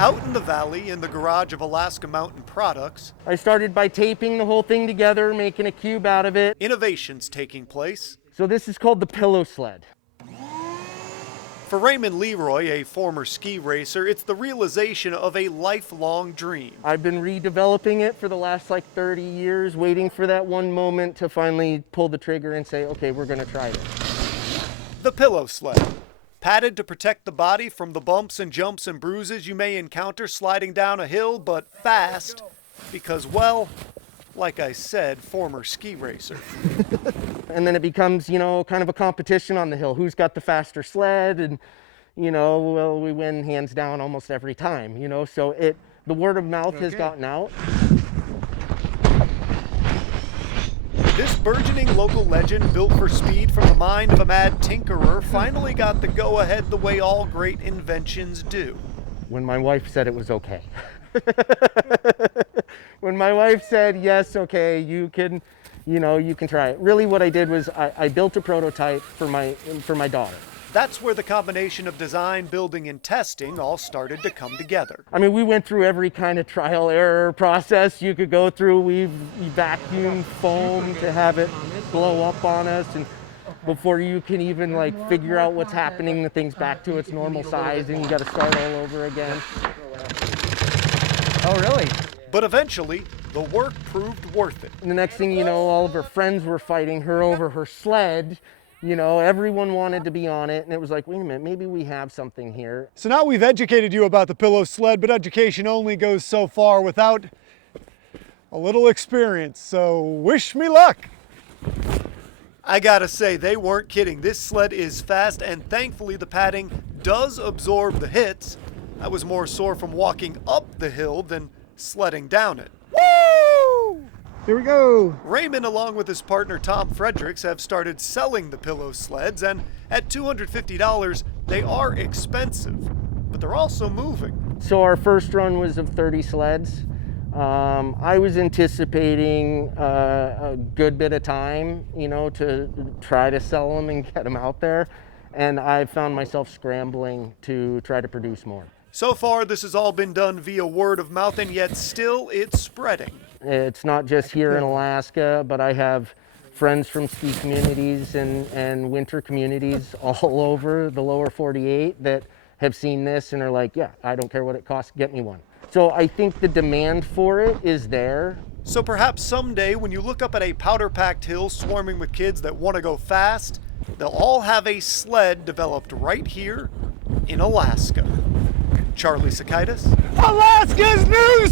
Out in the valley, in the garage of Alaska Mountain Products, I started by taping the whole thing together, making a cube out of it. innovation's taking place. So this is called the Pillow Sled. For Raymond Leroy, a former ski racer, it's the realization of a lifelong dream. I've been redeveloping it for the last like 30 years, waiting for that one moment to finally pull the trigger and say, okay, we're gonna try this. The Pillow Sled. Padded to protect the body from the bumps and jumps and bruises you may encounter sliding down a hill, but fast, because, well, like I said, former ski racer. And then it becomes, kind of a competition on the hill. Who's got the faster sled? And, well, we win hands down almost every time, So the word of mouth has gotten out. This burgeoning local legend, built for speed from the mind of a mad tinkerer, finally got the go-ahead the way all great inventions do. When my wife said it was okay. When my wife said, yes, okay, you can try it. Really what I did was I built a prototype for my daughter. That's where the combination of design, building, and testing all started to come together. I mean, we went through every kind of trial error process you could go through. We vacuumed foam to have it blow up on us, and before you can even figure out what's happening, the thing's back to its normal size, and you got to start all over again. Oh, really? But eventually, the work proved worth it. And the next thing you know, all of her friends were fighting her over her sled. Everyone wanted to be on it, and it was like, wait a minute, maybe we have something here. So now we've educated you about the Pillow Sled, but education only goes so far without a little experience, so wish me luck. I gotta say, they weren't kidding. This sled is fast, and thankfully the padding does absorb the hits. I was more sore from walking up the hill than sledding down it. Woo! Here we go. Raymond, along with his partner Tom Fredericks, have started selling the Pillow Sleds, and at $250, they are expensive, but they're also moving. So our first run was of 30 sleds. I was anticipating a good bit of time, to try to sell them and get them out there, and I found myself scrambling to try to produce more. So far, this has all been done via word of mouth, and yet still it's spreading. It's not just here in Alaska, but I have friends from ski communities and winter communities all over the lower 48 that have seen this and are like, yeah, I don't care what it costs, get me one. So I think the demand for it is there. So perhaps someday when you look up at a powder-packed hill swarming with kids that want to go fast, they'll all have a sled developed right here in Alaska. Charlie Sakaitis, Alaska's new